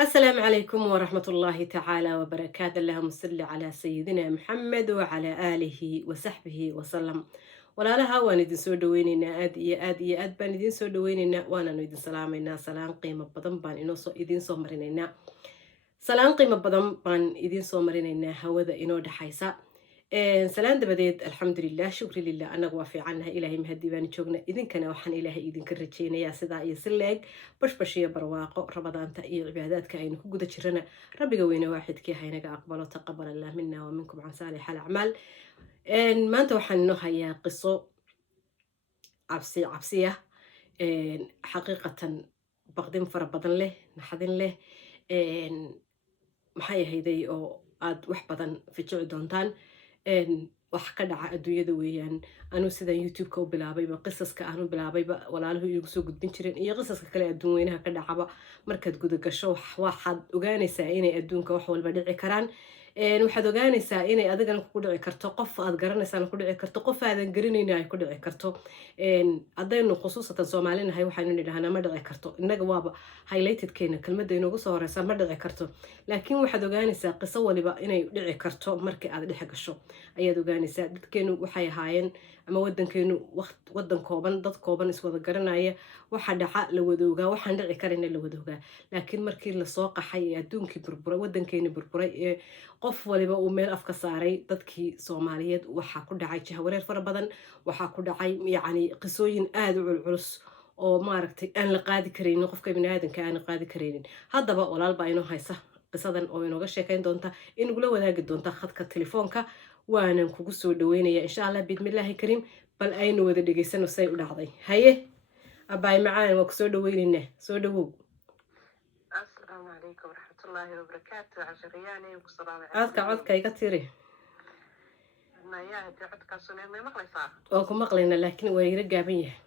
السلام عليكم ورحمة الله تعالى وبركاته. اللهم صل على سيدنا محمد وعلى آله وصحبه وسلم. walaalaha waan idin soo dhaweyneynaa aad iyo aad iyo aad baan idin soo dhaweyneynaa waanaanu idin salaameynaa salaan qiimo badan baan idiin soo marinaynaa hawada inoo dhaxaysa salaan dabadeed alxamdulilah shukri lilah annagu waa fiicannahay ilaahay mahadii baan joogna idinkana waxaan ilaahay idinka rajeynayaa sidaa iyo si leeg bashbash iyo barwaaqo rabadaanta iyo cibaadaadka aynu ku guda jirana rabbiga weyne waaxidkii haynaga aqbalo taqabal allah mina wa minkum can saalix alacmaal. maanta waxaan inoo hayaa qiso cabsiya xaqiiqatan baqdin fara badan leh naxdin leh maxay ahayday oo aad wax badan fijici doontaan. wax ka dhaca adduunyada weeyaan. anuu sidaan youtube-ka u bilaabayba qisaska aanu bilaabayba walaaluhu iigu soo gudbin jireen iyo qisaska kale adduun weynaha ka dhacaba markaad guda gasho waxaad ogaanaysaa inay adduunka wax walba dhici karaan. waxaad ogaanaysaa inay adigana ku dhici karto qof aad garanaysaana ku dhici karto qof aadan garanayna ay ku dhici karto. haddaynu khusuusatan soomaalinahay waxaynu nidhahnaa ma dhici karto, innaga waaba highlightedkeena kelmadda inoogu soo horeysa ma dhici karto. laakiin waxaad ogaanaysaa qiso waliba inay dhici karto markii aad dhex gasho ayaad ogaanaysaa. dadkeenu waxay ahaayeen ama wadankeenu wadan kooban dad kooban iswada garanaya, waxa dhaca la wadoogaa, waxaan dhici karayna la wadoogaa. laakiin markii lasoo qaxay ee adduunkii burburay wadankeeni burburay ee qof waliba uu meel afka saaray, dadkii soomaaliyeed waxaa ku dhacay jahawareer fara badan, waxaa ku dhacay yacni qisooyin aada u culculus oo maaragtay aan la qaadi karaynin, qofka biniaadanka aan la qaadi karaynin. haddaba walaal baa inoo haysa qisadan oo inooga sheekayn doonta, inagula wadaagi doonta khadka telefoonka. waanan kugu soo dhaweynaya insha allah bidmillaahi kariim. bal aynu wada dhegaysano say u dhacday. haye abaay macaan waa kusoo dhaweyneynaa, soo dhawow. السلام عليكم ورحمة الله وبركاته. عشرياني وكسلام codka iga tiri. ما يا هدي عدك سنين ما مغلسة. oo ku maqlayna laakiin waa yara gaaban yahay.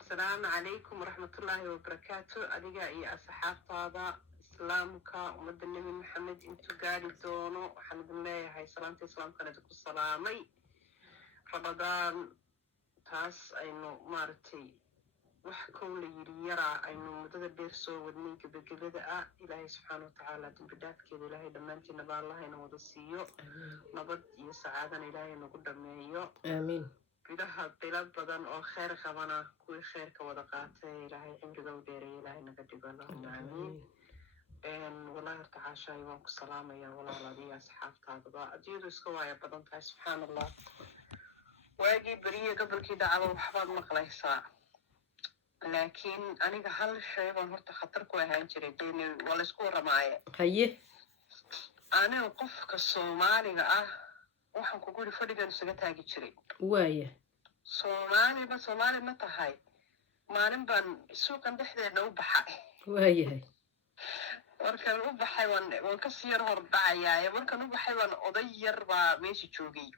السلام عليكم ورحمة الله وبركاته. أديك يا أصحاب هذا إسلامك ومد النبي محمد أنتو قالي دونو وحمد الله هاي سلامتي إسلام كانت السلامي رمضان تاس أينو مارتي وحكوا لي يرى أنه مدد بيرسو ودني كبدا إلهي سبحانه وتعالى تبدات كذا إلهي لما أنت نبى الله ينود السيو نبض يسعادنا إلهي نقول ميو آمين. بدها بلاد بدن أو خير خوانا كل خير كودقات إلهي عمر دوديري إلهي نقدر اللهم آمين. والله ارتعاشا يومك السلام يا والله الذي أصحاب هذا أديروا سكوا يا بدن سبحان الله. واجي بريه قبل كده على وحباب مقليسا. لكن أنا هل شيء ما هرت خطرك وهانجري ديني ولا سكور معايا. haye أنا وقف كالصومالي waxaan ku guri fadhigan isaga taagi jiray. waaya Soomaali ma tahay maalin baan suuqan dhexdeeda u baxay. waayahay markaan u baxay waan ka sii yar hordhacayaa. markaan u baxay waan oday yar baa meesha joogay.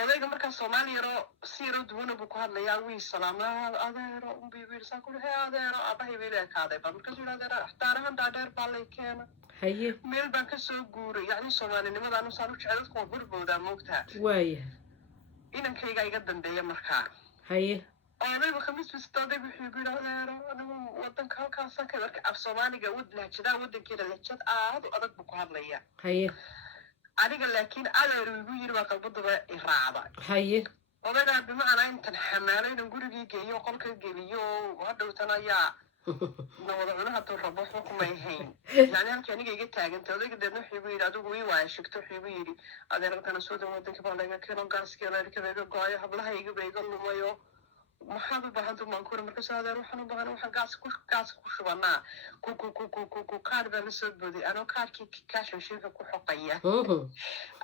odayga markaa Soomaali yaro si yaro duwan buu ku hadlayaa, wii salaamaad adeero umbiir saan ku dhahay adeero abahay wiilay kaaday baan markaa soo adeero axtaarahan dhaadheer baa lay keena. haye meel baan ka soo guuray, yacni Soomaalinimada anu saan u jecel dadku waa burboodaa moogtaa. waayahay inankayga iga dambeeya markaa. haye odayga khamiis bistaaday wuxuu yidhi adeero anigu wadanka halkaasaan ka marka af Soomaaliga lahjadaa wadankeeda lahjad aad u adag buu ku hadlayaa. haye aniga laakiin adeer igu yiri waa qalbadaba i raacda. haye odayga bimacnaa intan xamaalo inaan gurigii geeyo qolka geliyo hadhowtan ayaa nabada cunaha tuu rabo waxba kumay hayn. yacni halkii aniga iga taaganta odayga deedna wuxuu igu yidhi adigu ii waaya shigto wuxuu igu yidhi adeerkana soo dan wadanka baa laga keeno gaaskii reerkaba iga go-ayo hablahayga ba iga lumayo maxaad u baahan tahay maankura markaas adeer waxaan u baahan waxaan gaas ku shubanaa ku kaadh baa la soo booday anoo kaadhkii kaashmashiinka ku xoqaya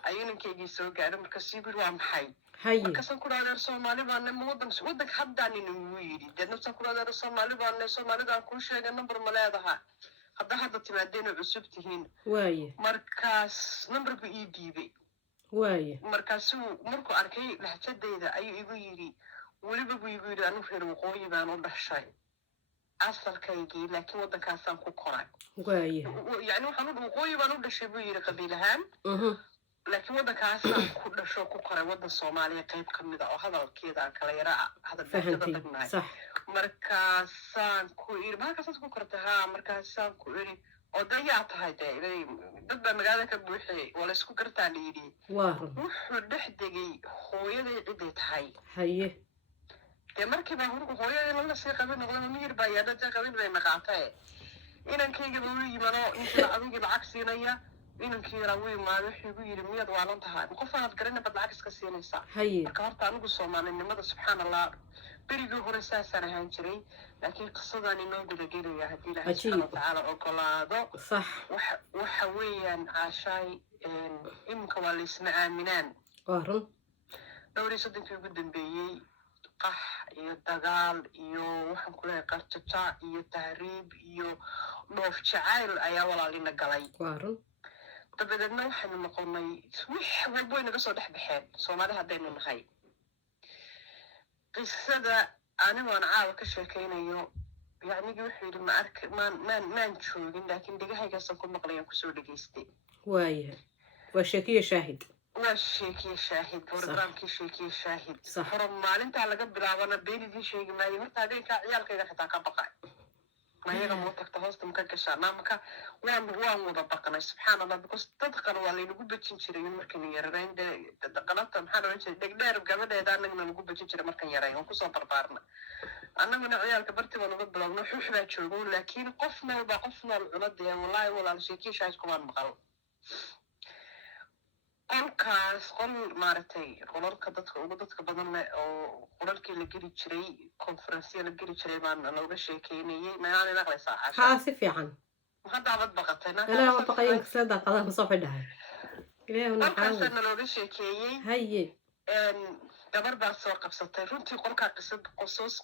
ayuu ninkaygii soo gaadhay markaas igu yidhi waa maxay haye markaasaan ku adeer Soomaali baane ma wadanka haddaan inuu yidhi deedna saan ku adeer Soomaali baane Soomaalidaan kuu sheegay number ma leedaha hadda timaadeen cusub tihiin. waaye markaas numberku ii dhiibay. waaye markaasuu markuu arkay lahjadayda ayuu igu yidhi weliba buu igu yidhi anigu reer waqooyi baan u dhashay asalkaygii laakiin wadankaasaan ku koray. waaye yacni waxaan waqooyi baan u dhashay buu yidhi qabiil ahaan. laakiin wadankaasaan ku dhasho ku koray wadan Soomaaliya qayb ka mid ah oo hadalkeeda kala yara hadalkeeda dagnaay. صح markaasaan ku iri markaasaan ku kortay markaasaan ku iri oo dee yaa tahay dee dad baa magaalada ka buuxiyey waa la isku gartaa la yidhi waaran wuxuu dhex degay hooyaday ciday tahay haye dee markiiba hooyadii lala sii qabin noqdaba miyir baa yaadha dee qabin bay naqaatee inankaygaba u yimano ninkii adigii lacag siinaya inankii yaraa wuu imaado wuxuu igu yidhi miyaad waalan tahay ma qof aad garana bad lacag iska siinaysaa haye marka horta anigu soomaalinimada subxaan allah berigii hore saasaan ahaan jiray laakiin qisadan inoo gudagelaya haddii ilaahay subxaana watacaala ogolaado sax waxa weeyaan caashaay iminka waa la isma aaminaan waaran dhowr iyo soddonkii ugu dambeeyey qax iyo dagaal iyo waxaan ku leeyahay qarjaja iyo tahriib iyo dhoof jacayl ayaa walaalina galay waaran dabadeedna waxaynu noqonay wix walba way naga soo dhex baxeen soomaali haddaynu nahay qisada anigoon caawa ka sheekaynayo yacnigii wuxuu yidhi maan joogin laakiin dhegahaygaasaan ku maqlayaan kusoo dhegaystay waayahay waa sheekiyo shaahid waa sheekiye shaahid programkii sheekiye shaahid hore maalintaa laga bilaabana been idiin sheegi maayo horta habeenkaa ciyaalkayga xitaa ka baqay mayaga moo tagta hoosta maka gashaa naamaka waan wada baqnay subxaan allah because dadkan waa laynagu bejin jiray markaynu yararayn qalabta maxaa ohan jiray dhegdheer gabadheeda annagana nagu bejin jiray markan yarayn waan kusoo barbaarna annaguna ciyaalka barti baan uga bilowno xux baa joogo laakiin qof nool baa qof nool cuna dee wallaahi walaal sheekiye shaahid kumaan maqal qolkaas qol maaragtay qolalka dadka badan leh oo qolalkii la geli jiray conferenceya la geli jiray baan looga sheekeynayay mayaanay naqlaysaa caasha haa si fiican haddaabad baqatay ilaa waa baqayo kasla daaqadaha kusoo xidhahay qolkaasana looga sheekeeyey haye gabar baa soo qabsatay runtii qolkaa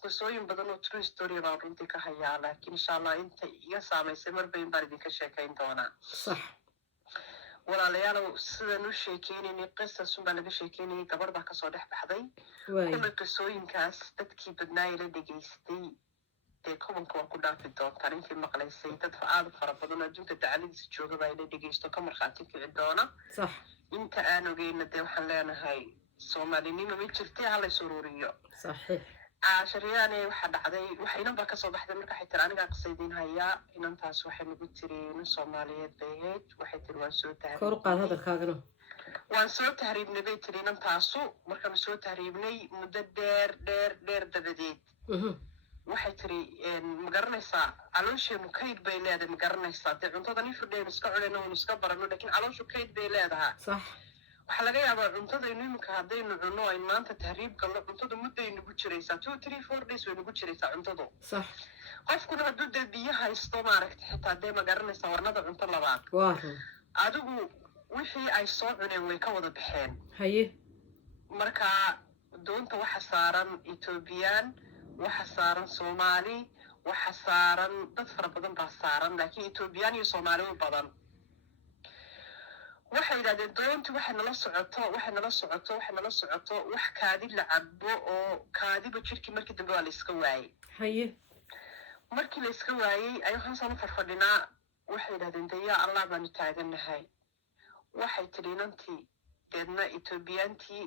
qisooyin badan oo true story baan runtii ka hayaa laakiin insha allah inta iga saamaysay marbayn baan idinka sheekayn doonaa sax walaalayaalow sidaan u sheekeynaynay qisasun baa laga sheekeynayay gabar baa kasoo dhex baxday kullay qisooyinkaas dadkii badnaaya la dhegaystay dee kubanka waa ku dhaafi doontaan intii maqlaysay dad aad fara badan adduunka dacaladiisa jooga baa ila dhegaysto ka markhaati kici doona sax inta aan ogeyna dee waxaan leenahay soomaalinimo ma jirtay halays ururiyo saxiix caashariyaane waxaa dhacday inan baa kasoo baxday marka waxay tiri anigaa qisaydiin hayaa inantaas waxay nagu tiri nin soomaaliyeed bay ahayd waxay tiri waan soo kor u qaad hadalkaagana waan soo tahriibnay bay tiri inantaasu markaanu soo tahriibnay muddo dheer dabadeed waxay tiri ma garanaysaa caloosheenu kayd bay leedahay ma garanaysaa dee cuntadan ifurdheenu iska cunayno waynu iska barano laakiin calooshu kayd bay leedahaa sax waxaa laga yaabaa cuntadaynu iminka haddaynu cunno ay maanta tahriib galno cuntadu mudday nagu jiraysaa 2-3-4 days way nagu jiraysaa cuntadu sax qofkuna hadduu dee biyo haysto maaragtay xitaa dee ma garanaysaa warnada cunto labaad waaran adigu wixii ay soo cuneen way ka wada baxeen haye marka doonta waxa saaran ethoobiyan waxa saaran soomaali waxa saaran dad fara badan baa saaran laakiin ethoobiyan iyo soomaali u badan waxay yidhahdeen doonti waxay nala socoto wax kaadi la cabo oo kaadiba jirkii markii dambe waa la iska waayey haye markii la iska waayey ayuu hansaan u farfadhinaa waxay yidhahdeen dee yaa allah baanu taagannahay waxay tidhi inantii deedna etoobiyaantii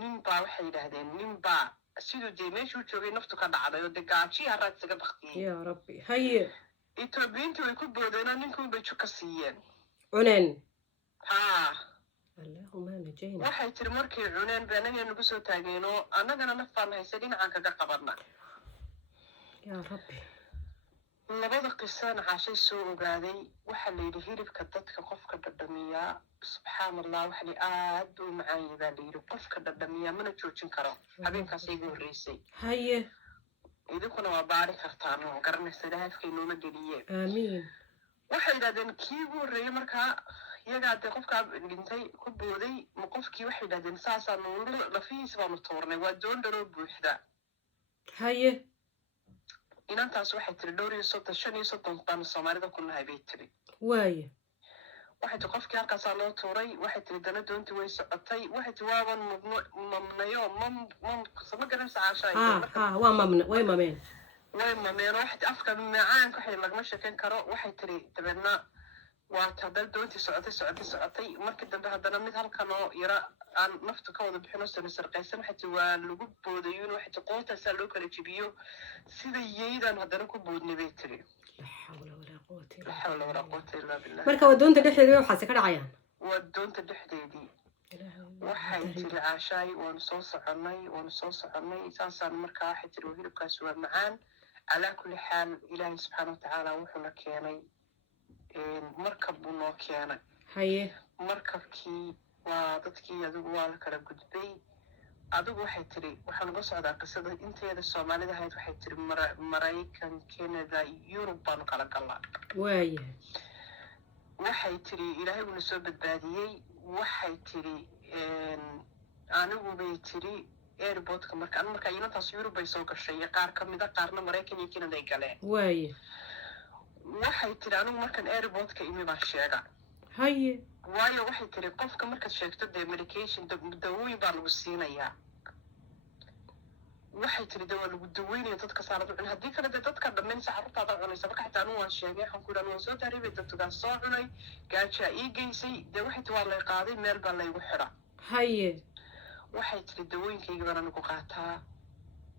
ninbaa waxay yidhahdeen ninbaa siduu dee meeshuu joogay naftu ka dhacday oo dee gaajii haraad isaga baktiyey yaa rabbi haye etoobiyaantii way ku boodeenoo ninkuun bay juka siiyeen cuneen haa allahuma najayna waxay tiri markay cuneen ba annaga nagu soo taageenoo annagana naf baan haysay dhinacaan kaga qabana yaa rabbi labada qisana caashay soo ogaaday waxaa la yidhi hilibka dadka qofka dhadhamiyaa subxaan allah waxa li aad buu macaanyay baa la yidhi qofka dhadhamiyaa mana joojin karo habeenkaas igu horreysay haye idinkuna waa baari kartaan oo garanaysa ilahay afkay nooma geliye aamiin waxay yidhahdeen kii ugu horreeyey markaa iyagaa dee qofkaa dhintay ku booday ma qofkii waxay yidhahdeen saasaanu lafihiis baanu tuurnay waa doon dharoo buuxda haye inantaas waxay tiri 5 baanu soomaalida ku nahay bay tiri waaye waxay tiri qofkii halkaasaa loo tuuray waxay tiri dana doontii way socotay waxay tiri waaban mamnayo sama garanaysa caashaa waa mamna way mameen waxay tiri afka macaanka waxay lagama sheekan karo waxay tiri dabeedna waata haddana doontii socotay markii dambe haddana mid halkan oo yara aan naftu ka wada bixin oo sarqaysan waxay tiri waa lagu boodayun waxay tiri qootaasaa loo kala jebiyo sida yeydaan haddana ku boodnay bay tiri la xawla walaa quwwata la illaa xawla walaa billah. quwwata illaa billah. marka wadoonta dhexdeeda waxaasi ka dhacayaan waa doonta dhexdeedii waxay tiri caashaay waanu soo soconnay saasaan markaa waxay tiri hilibkaas waa macaan calaa kulli xaal ilaahay subxaana watacaala wuxuuna keenay markab buu noo keenay haye markabkii waa dadkii adigu waa la kala gudbay adigu waxay tiri waxaan uga socdaa qisada inteeda soomaalida ahayd waxay tiri maraykan canada yurub baanu kala galnaa waayahay waxay tiri ilaahay uuna soo badbaadiyey waxay tiri anigu bay tiri airportka marka inantaas yurub bay soo gashay iyo qaar ka mida qaarna maraykan iyo canada ay galeen waaye waxay tiri anigu markan airportka imi baan sheega haye waayo waxay tiri qofka markaad sheegto dee medication dawooyin baa lagu siinayaa waxay tiri de waa lagu daweynaya dadka saarad cunay haddii kale dee dadka dhammaynaysa carruurtaada cunaysa marka xitaa anigu waan sheegay waxaan ku yidhi waan soo taariibay dadtugaas soo cunay gaajaa ii geysay dee waxay tiri waa lay qaaday meel baa laygu xidha haye waxay tiri dawooyinkayga baan anigu qaataa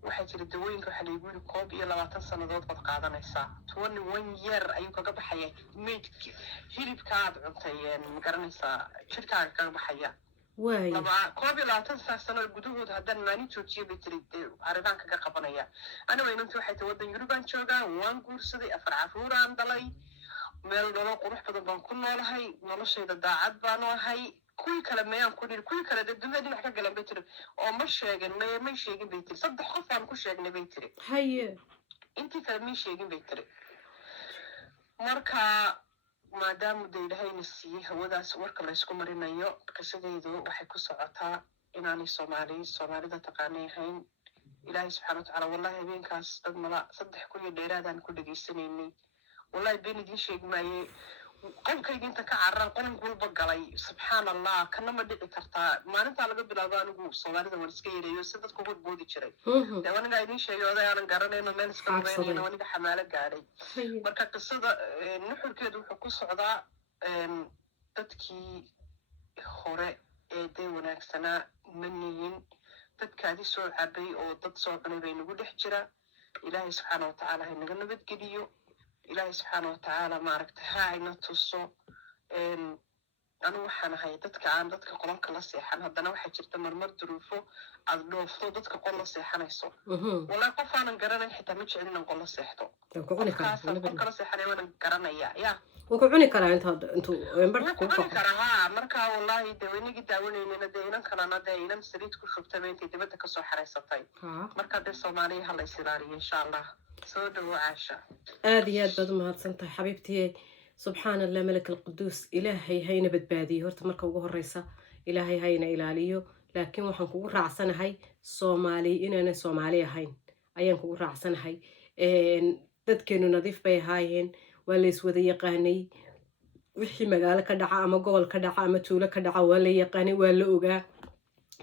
waxay tiri dawooyinka waxaa laygu yidhi 21 sannadood baad qaadanaysaa 21 year ayuu kaga baxaya maydka hilibkaad cuntay ma garanaysaa jirkaaga kaga baxaya waaye 21 sano gudahood haddaan maalin joojiyo bay tiri arrinaan kaga qabanaya aniga inanti waxay tiri waddan yurubaan joogaa waan guursaday 4 carruuraan dhalay meel nolol qurux badan baan ku noolahay noloshayda daacad baanu ahay kuwii kale mayaan ku dhiri kuwii kale dee dunida dhinac ka galan bay tiri oo ma sheegin may sheegin bay tiri 3 qof aan ku sheegnay bay tiri haye intii kale may sheegin bay tiri marka maadaama de ilahayna siiyey hawadaas warka laysku marinayo qisadeydu waxay ku socotaa inaanay soomaalida taqaanay ahayn ilaahay subxaana watacaala wallahi habeenkaas dad mala 3 kun iyo dheeraadaan ku dhegaysanaynay wallahi been idiin sheegi maaye qolkayga inta ka cararaan qolanka walba galay subxaan allah kana ma dhici kartaa maalintaa laga bilaabo anigu soomaalida waan iska yareeyo si dadku horboodi jiray dee anigaa idiin sheegay oday aanan garanayno meel iska lugeynayno aniga xamaalo gaadhay marka qisada nuxurkeedu wuxuu ku socdaa dadkii hore ee dee wanaagsanaa ma nihin dadkaadi soo cabay oo dad soo cunay bay nagu dhex jira ilaahay subxaana watacaala ha naga nabadgeliyo ilaahay subxaana watacaala maaragtay ha ayna tuso anigu waxaan ahay dadka aan dadka qolalka la seexan haddana waxaa jirta marmar duruufo aad dhoofto dadka qol la seexanayso wallahi qof aanan garanayn xitaa ma jecel inaan qol la seexdo qofkaasaan qolka la seexanay waanan garanaya ya wuu ku cuni karaa intuu barka ku cuni karaa ha marka wallahi dee inagii daawanaynin dee inan kalena dee inan saliid ku shubtaba intay dibadda kasoo xaraysatay marka dee soomaaliya ha la is ilaaliyo insha allah soo dhawo caasha aad iyo aad baad umahadsan tahay xabiibtiye subxaana allah malak alquduus ilaahay hayna badbaadiyo horta marka ugu horeysa ilaahay hayna ilaaliyo laakiin waxaan kugu raacsanahay soomaali inaanay soomaali ahayn ayaan kugu raacsanahay dadkeenu nadiif bay ahaayeen waa la iswada yaqaanay wixii magaalo ka dhaca ama gobol ka dhaca ama tuulo ka dhaca waa la yaqaanay waa la ogaa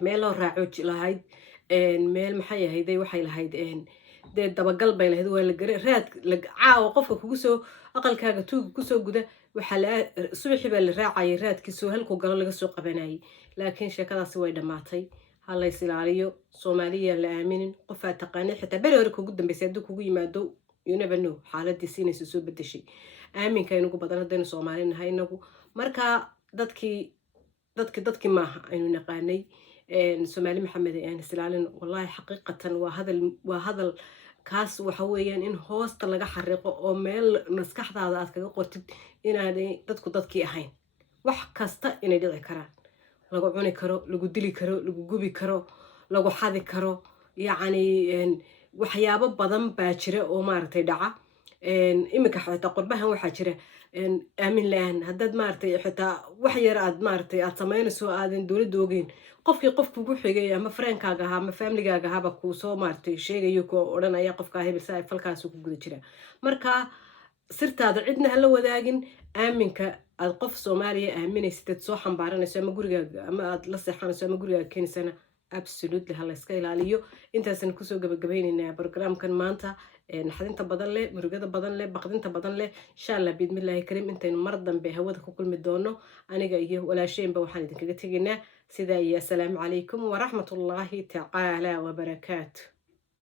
meel loo raaco lahayd meel maxay ahayday waxay lahayd dee dabagal bay lahayd waa la gara raad caawa qofka kugu soo aqalkaaga tuuga kusoo guda waxaa subaxii baa la raacayay raadkiisoo halkuu galo laga soo qabanayay laakiin sheekadaasi way dhammaatay ha lays ilaaliyo soomaaliyaan la aaminin qofaa taqaanay xitaa beri hore kugu dambeysay hadduu kugu yimaado you never know xaaladiisi inaysa soo bedeshay aaminka inugu badan haddaynu soomaali nahay inagu marka dadkii maaha aynu naqaanay soomaali maxamed aan islaalin wallahi xaqiiqatan waa hadal kaas waxa weeyaan in hoosta laga xariiqo oo meel maskaxdaada aad kaga qortid inaanay dadku dadkii ahayn wax kasta inay dhici karaan lagu cuni karo lagu dili karo lagu gubi karo lagu xadi karo yacni waxyaabo badan baa jira oo maaragtay dhaca iminka xitaa qurbahan waxaa jira aamin la-aan haddaad maaragtay xitaa wax yar aad maaragtay aad samaynayso aadan dowladda ogeyn qofkii qof kugu xigay ama freenkaaga ahaa ama faamiligaaga ahaaba kuu soo maaragtay sheegayo kuwa odhanaya qofkaa hebel saa falkaasu ku guda jira marka sirtaada cidna hala wadaagin aaminka aad qof soomaaliya aaminaysid aad soo xambaaranayso ama gurigaaga ama aad la seexanayso ama gurigaaga keenaysana absolutely ha la iska ilaaliyo intaasaan kusoo gabagabaynaynaa barogramkan maanta naxdinta badan leh murugada badan leh baqdinta badan leh insha allah biidmillaahi kariim intaynu mar dambe hawada ku kulmi doono aniga iyo walaasheenba waxaan idinkaga tegaynaa sidaa iyo assalaamu calaykum waraxmatullaahi tacaala wabarakaatu